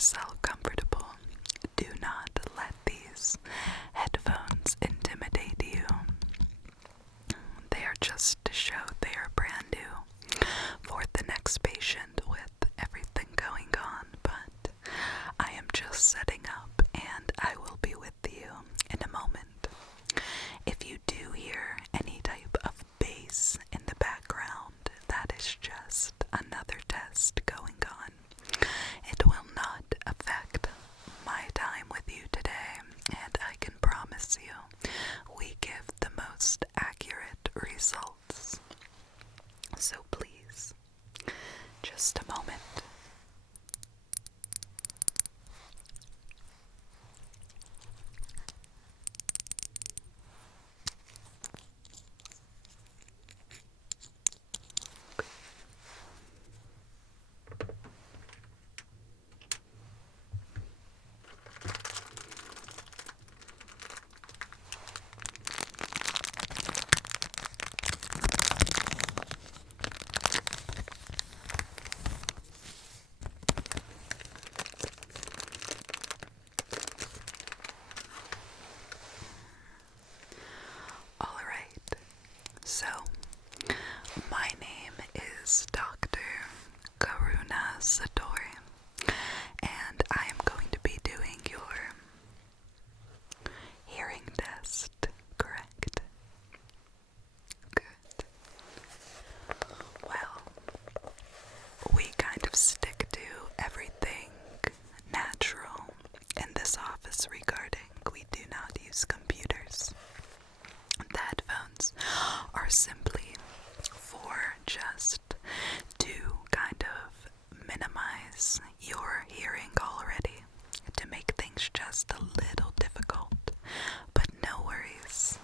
yourself comfortable. Do not let these headphones intimidate you. They are just to show they are brand new for the next patient with everything going on, but I am just setting up and I will be with you in a moment. If you do hear any type of bass in the background, that is just another test going on. It will not affect my time with you today, and I can promise you we give the most accurate results. So please, just a moment. So, my name is Dr. Karuna Satori, and I am going to be doing your hearing test, correct? Good. Well, we kind of stick to everything natural in this office regarding we do not use computers. The headphones are simply for just to kind of minimize your hearing already, to make things just a little difficult, but no worries.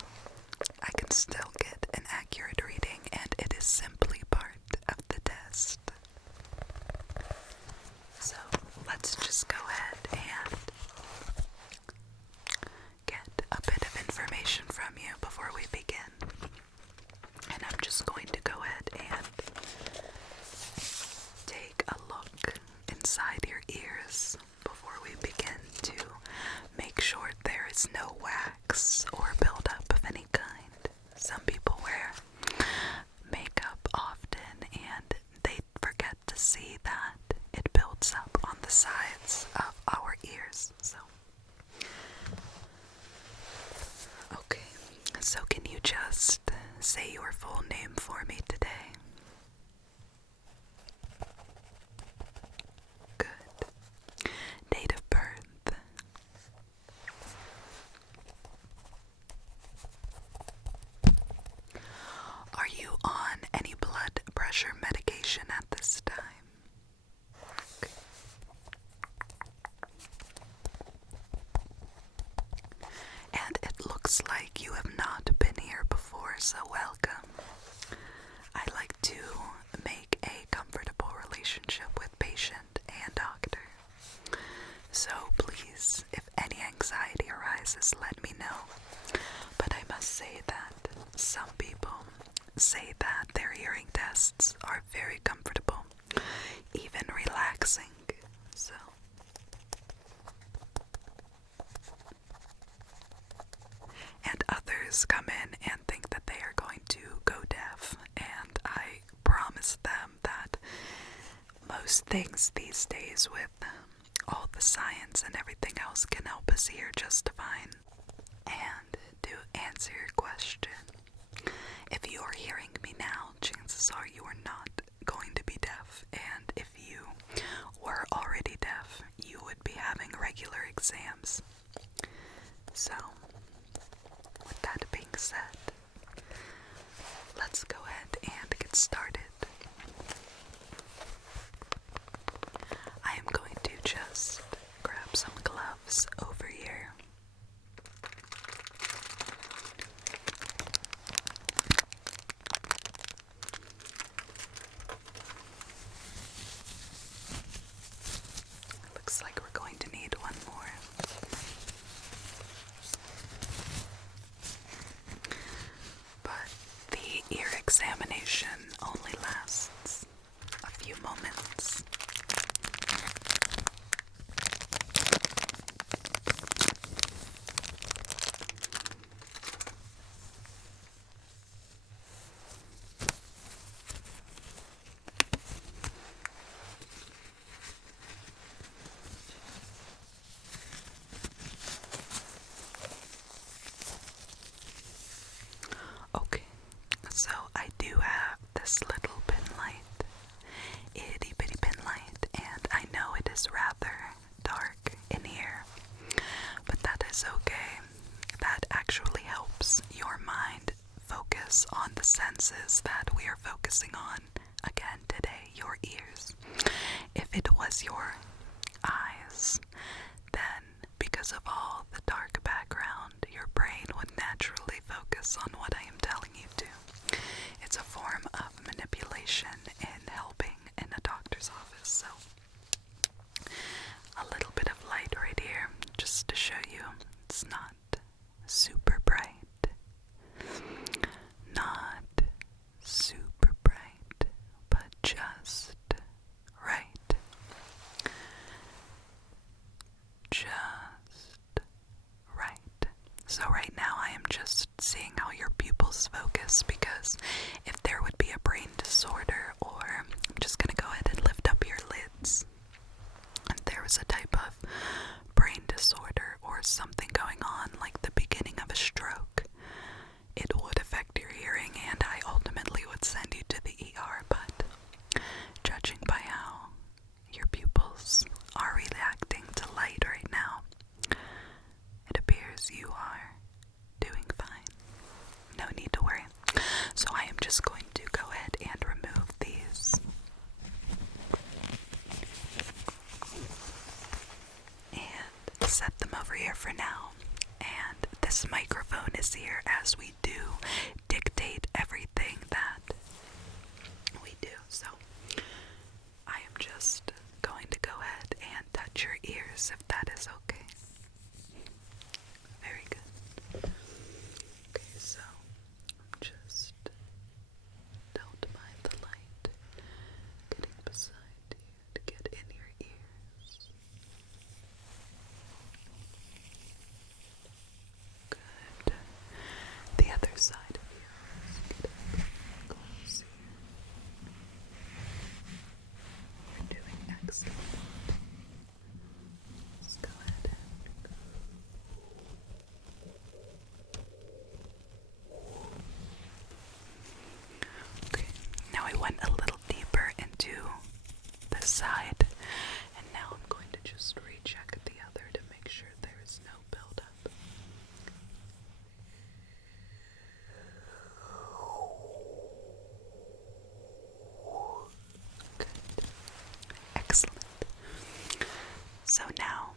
I can still get an accurate reading, and it is simply part of the test. So let's just go ahead and get a bit of information from you before we begin. And I'm just going to go ahead and take a look inside your ears before we begin to make sure there is no wax or buildup of any kind. Some people wear makeup often and they forget to see that it builds up on the sides of our ears. Okay, so can you just say your full name for me today? Good. Date of birth? Are you on any blood pressure medication at this time? Okay. And it looks like you have not been here before, so welcome. I like to make a comfortable relationship with patient and doctor. So please, if any anxiety arises, let me know. But I must say that some people say that their hearing tests are very comfortable, even relaxing. So and others come in and think that they are going to go deaf, and I promise them that most things these days with all the science and everything else can help us hear just fine. And to answer your question, if you are hearing me now, chances are you are not going to be deaf, and if you were already deaf, you would be having regular exams. So, with that being said, let's go ahead and get started. I am going to just grab some gloves over here. Looks like we're going to need one more. But the ear examination only is your eyes, then because of all the dark background, your brain would naturally focus on what I am telling you to. It's a form of manipulation in helping in a doctor's office, so a little bit of light right here just to show you it's not super bright. Not super bright, but just right. Just right. So right now I am just seeing how your pupils focus, because if there would be a brain disorder, or I'm just gonna go ahead and lift up your lids, and there was a type of brain disorder or something going on like the beginning of a stroke, it would affect your hearing and I ultimately would send you to the ER. But judging by how your pupils are reacting to light right now, it appears you are doing fine. No need to worry. So I am just going to go ahead and remove these. And set them over here for now. And this microphone is here as we do dictate everything that we do. So I am just going to go ahead and touch your ears if that is okay. Very good. Okay, so just don't mind the light getting beside you to get in your ears. Good. The other side of you. Get up close here. You're doing excellent. Let's go ahead and okay, now I went a little deeper into this side, and now I'm going to just recheck the other to make sure there is no buildup. Good. Excellent. So now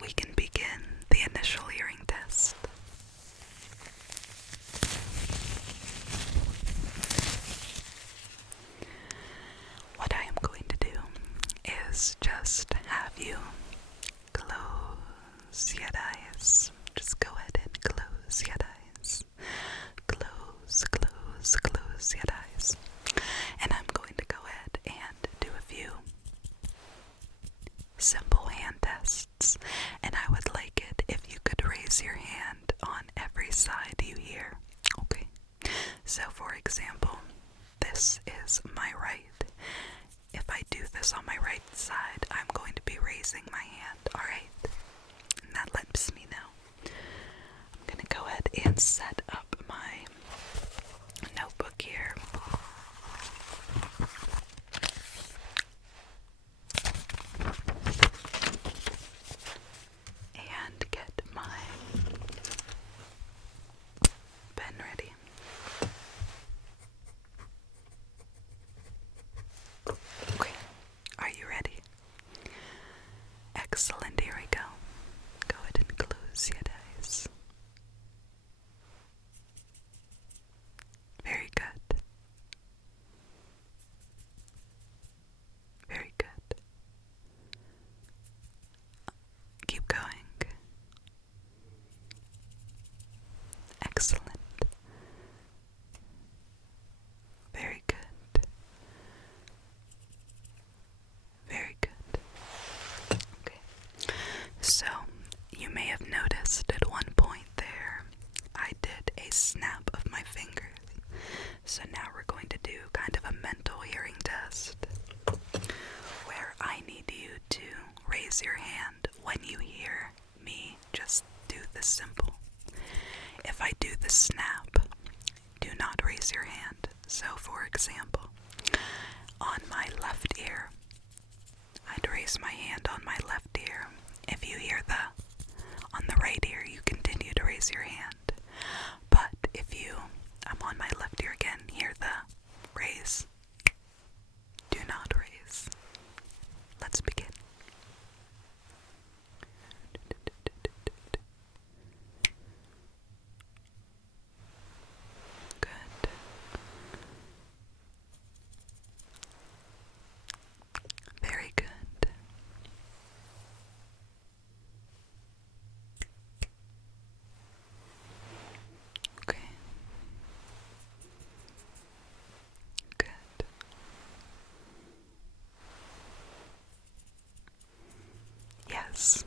we can begin the initial hearing test. What I am going to do is just have you close your eyes. Just go ahead and close your eyes. Close your eyes. And I'm going to go ahead and do a few simple hand tests. And I would like it if you could raise your hand on every side you hear. Okay? So for example, this is my right. If I do this on my right side, I'm going to be raising my hand, alright? And that lets me know. I'm going to go ahead and set up my notebook here. And get my pen ready. Okay, are you ready? Excellent, here we go. Go ahead and close your eyes. Very good. Very good. Keep going. Excellent. Very good. Very good. Okay. So, you may have noticed at one point there, I did a snap of my fingers. So now we're going to do kind of a mental hearing test, where I need you to raise your hand when you hear me just do this simple. If I do the snap, do not raise your hand. So for example, on my left ear, I'd raise my hand on my left ear. If you hear on the right ear, you continue to raise your hand. But if I'm on my left ear again, hear the raise, do not raise. focus.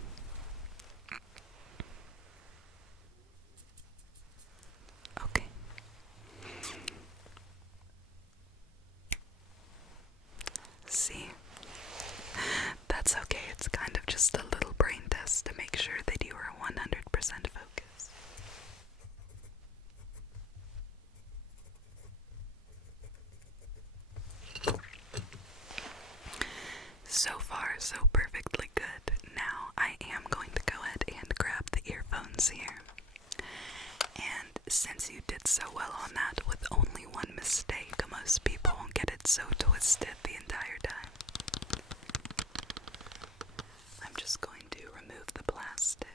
Okay. See, that's okay. It's kind of just a little brain test to make sure that you are 100% focused. So far, so perfectly good. Now I am going to go ahead and grab the earphones here. And since you did so well on that with only one mistake, most people won't get it so twisted the entire time. I'm just going to remove the plastic.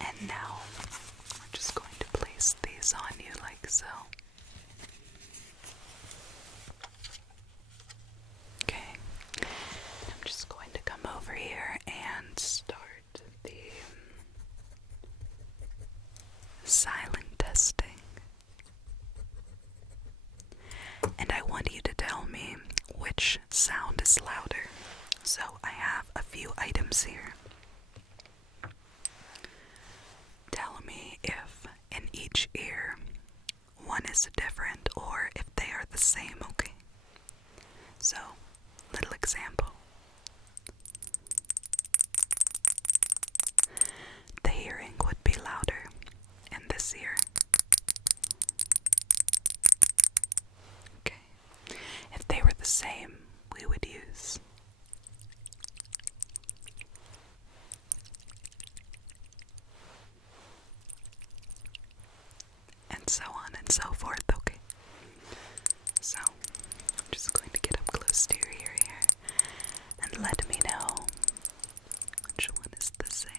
And now, we're just going to place these on you like so. Okay, I'm just going to come over here and start the silent testing. And I want you to tell me which sound is louder. So I have a few items here. Tell me if in each ear one is different or if they are the same, okay? So, little example. The hearing would be louder in this ear. Okay. If they were the same, we would use and so on and so forth, okay? So, I'm just going to get up close to your ear here and let me know which one is the same.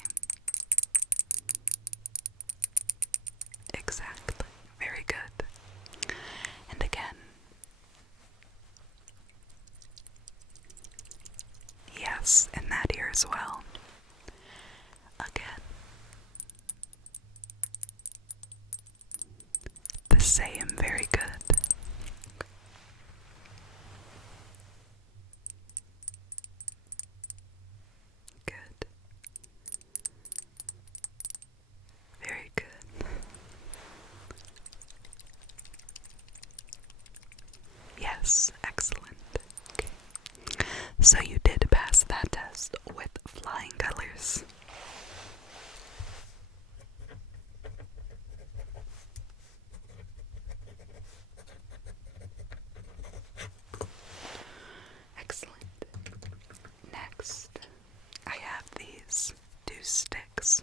Exactly. Very good. And again. Yes, in that ear as well. Again. The same. Very good. Good. Very good. Yes, excellent. Okay. So you did pass that test with flying colors. Excellent. Next, I have these 2 sticks,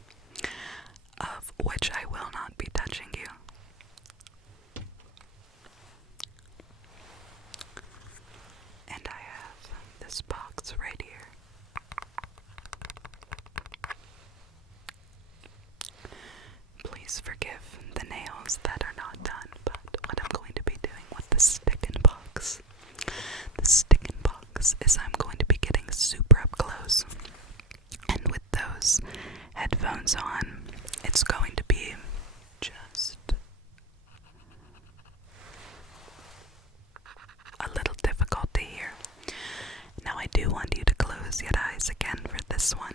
of which I will not be touching you. And I have this box right here. Please forgive the nails that are not done, but what I'm going to be doing with the stick and box is I'm going to be getting super up close. And with those headphones on, it's going to be just a little difficult to hear. Now I do want you to close your eyes again for this one.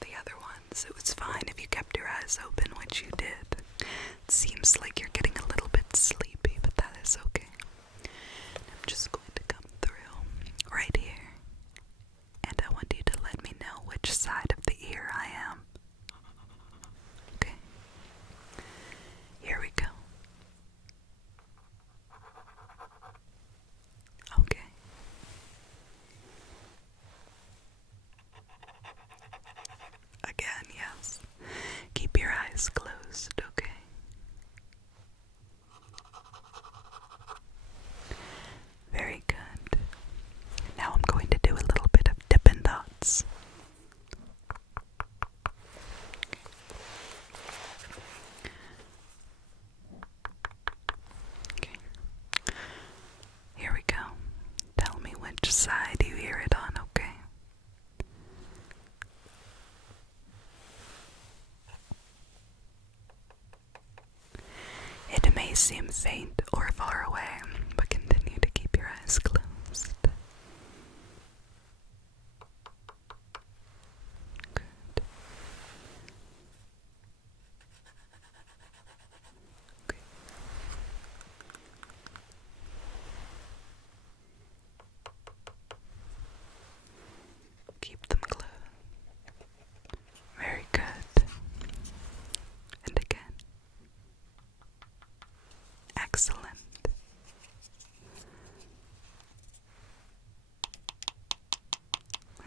The other ones, it was fine if you kept your eyes open, which you did. It seems like you're getting a little bit sleepy, but that is okay. I'm just going to come through right here, and I want you to let me know which side of the ear I am. Okay, here we go. Okay. Again, yes. Keep your eyes closed, okay? Very good. Now I'm going to do a little bit of Dippin' Dots. Okay. Here we go. Tell me which side you hear it on, okay?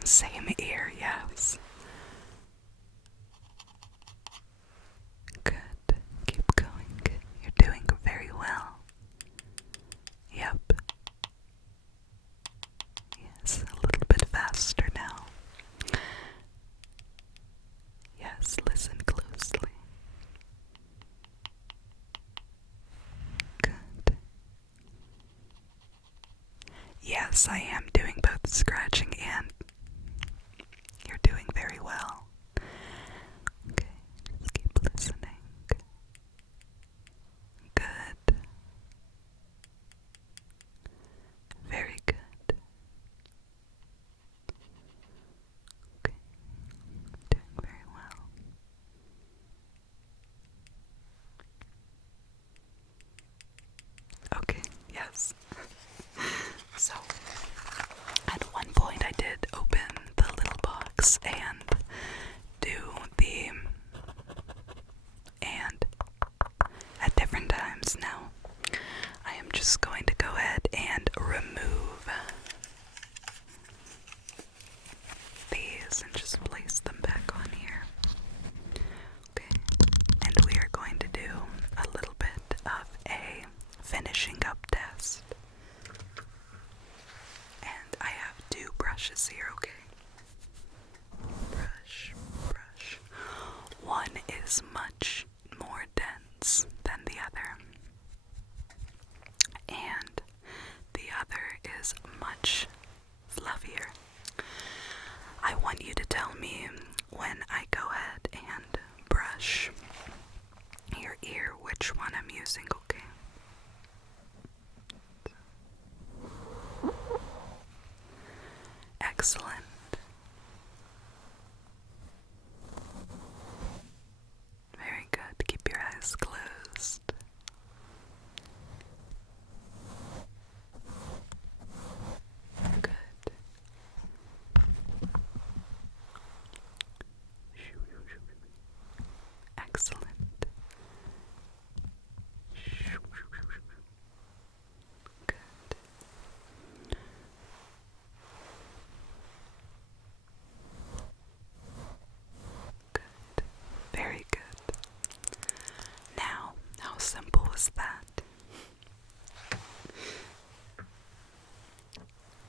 Same ear, yes. Good. Keep going. You're doing very well. Yep. Yes, a little bit faster now. Yes, listen closely. Good. Yes, I am doing both scratching and you're doing very well. Okay, just keep listening. Good. Very good. Okay, doing very well. Okay, yes. So, at one point I did open the little box and do the, and at different times now, I am just going to go ahead and remove these and just place them back on here. Okay, and we are going to do a little bit of a finishing up test. And I have two brushes here, okay? Brush, brush. One is much more dense than the other, and the other is much fluffier. I want you to tell me when I go ahead and brush your ear which one I'm using, okay? Excellent. Very good. Keep your eyes closed. Good. Excellent. Good. Good. Very good. Now, how simple was that?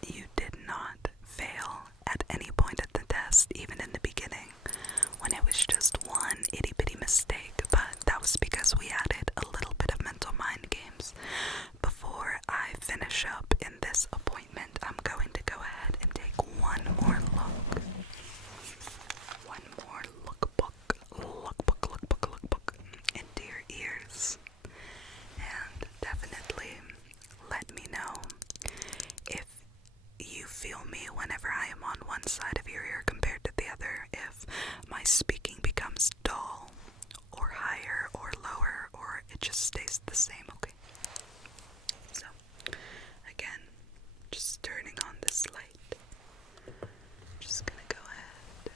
You did not fail at any point at the test, even in the beginning, when it was just one itty-bitty mistake, but that was because we added a little bit of mental mind games. Before I finish up in this appointment, I'm going to go ahead and take one more look. One more look into your ears. And definitely let me know if you feel me whenever I am on one side of your ear compared to the other, if my speaking becomes dull or higher or lower, or it just stays the same, okay? So, again, just turning on this light. Just gonna go ahead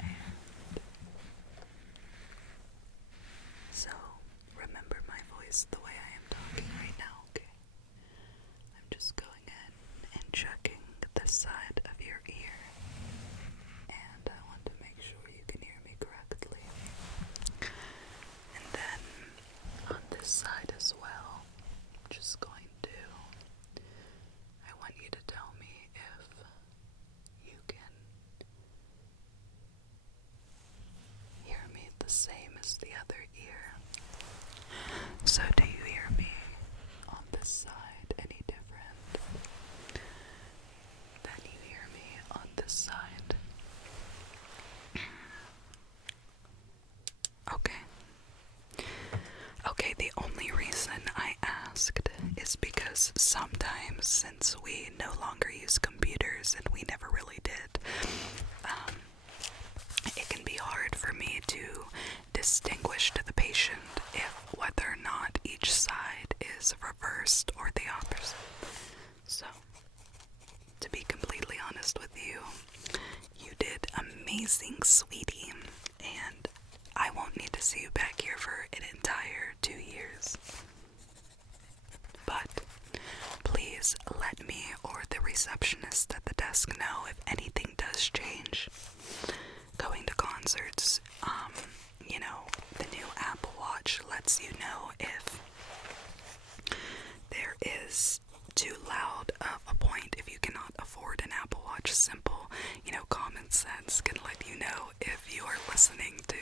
and so remember my voice the way I am talking right now, okay? I'm just going in and checking the side of your ear, and I want to make sure you can hear me correctly. And then on this side as well, I'm just going to, I want you to tell me if you can hear me the same as the other ear. So do you hear me on this side any different than you hear me on this side? Okay. Okay, the only reason I asked is because sometimes, since we no longer use computers, and we never really did, it can be hard for me to distinguish to the patient if whether or not each side is reversed or the opposite. So, to be completely honest with you, you did amazing, sweetie, and I won't need to see you back here for an entire 2 years. But please let me or the receptionist at the desk know if anything does change. Going to concerts, you know, the new Apple Watch lets you know if there is too loud of a point. If you cannot afford an Apple Watch, simple, you know, common sense can let you know if you are listening to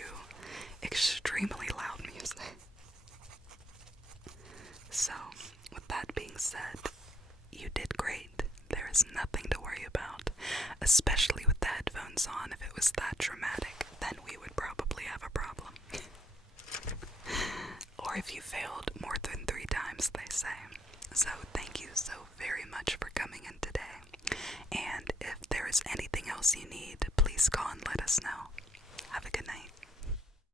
extremely loud music. So, with that being said, you did great. There is nothing to worry about, especially with the headphones on. If it was that dramatic, then we would probably have a problem. Or if you failed more than 3 times, they say. So thank you so very much for coming in today. And if there is anything else you need, please call and let us know. Have a good night.